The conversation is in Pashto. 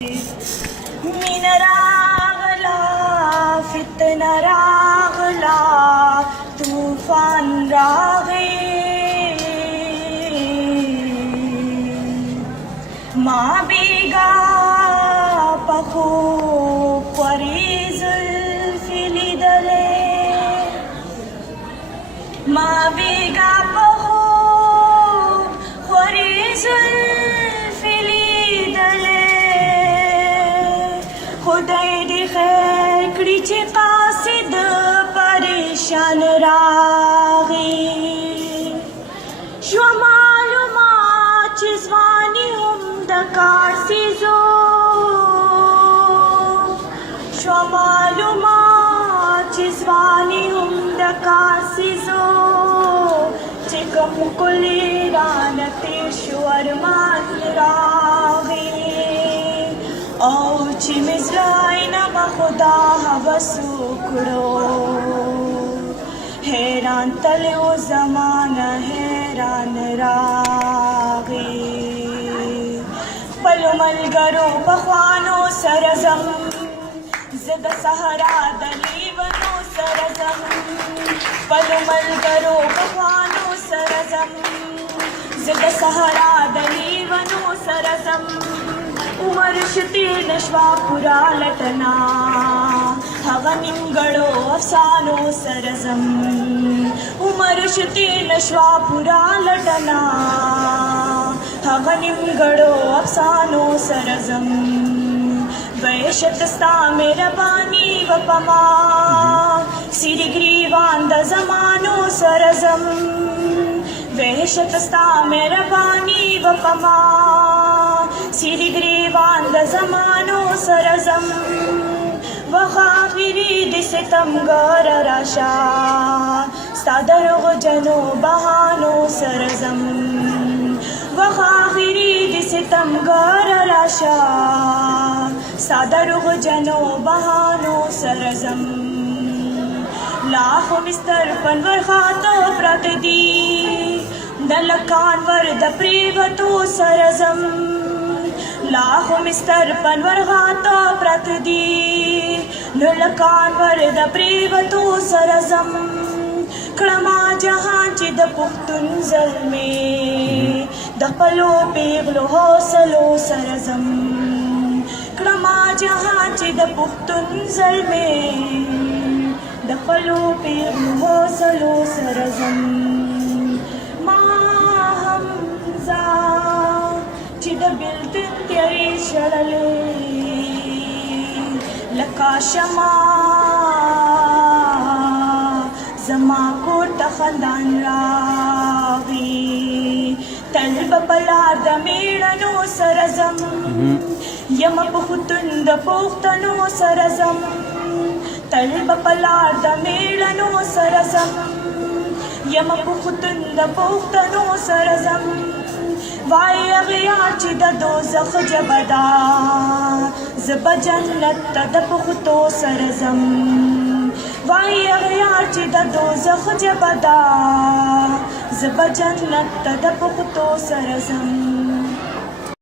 من راغلا فتنه راغلا طوفان راغی ما بیگا پخو خوری زلفی لیدلے ما بیگا پخو خوری زلفی لیدلے خدای دی خیر کړي چې قاصد پریشان راغی شو معلومات چې ځواني هم د کار سیزو شو معلومات چې ځواني هم د کار سیزو چې کوم کلی رانه تیر شو ارمان راغی او چې مزرای نما خدا هوس وکړو حیران تلو زمانه حیران راغی خپلو ملګرو پخوانو سره ځم زه د صحرا د لیونو سره ځم خپلو ملګرو پخوانو سره ځم زه د صحرا د لیونو سره ځم عمر شتی نشوا پورا لټنا هغه نیمګړو افسانو سره ځم عمر شتی نشوا پورا لټنا هغه نیمګړو افسانو سره ځم وحشت ستا مهرباني وپما سری ګریوان د زمانو سره ځم وحشت ستا مهرباني وپما سری گریوان د زمانو سره ځم وخاخري د ستمګر راشا ستا د روغجنو بهانو سره ځم وخاخري د ستمګر راشا ستا د روغجنو بهانو سره ځم لاخو مستر پنور خاطو پرت دی د لکان ور د پریوتو سره ځم لاخو مستر پنور غاتا پرت دی نو لکان ور د پریوتو سره ځم کړما جهان چې د پښتون زلمې د خپلو پیغلو حوصلو سره ځم کړما جهان چې د پښتون زلمې د خپلو پیغلو حوصلو سره ځم ما هم چې د بلتن تیری شړلې لکه شمع زما کور ته خندان راغی تل به په لار د مېړنو سره ځم یم په ختون د پښتنو سره ځم تل به په لار د مېړنو سره ځم یم په ختون د پښتنو سره ځم وای اغیار چې د دوزخ ژبه ده زه به جنت ته د پښتو سره ځم وای اغیار چې د دوزخ ژبه ده زه به جنت ته د پښتو سره ځم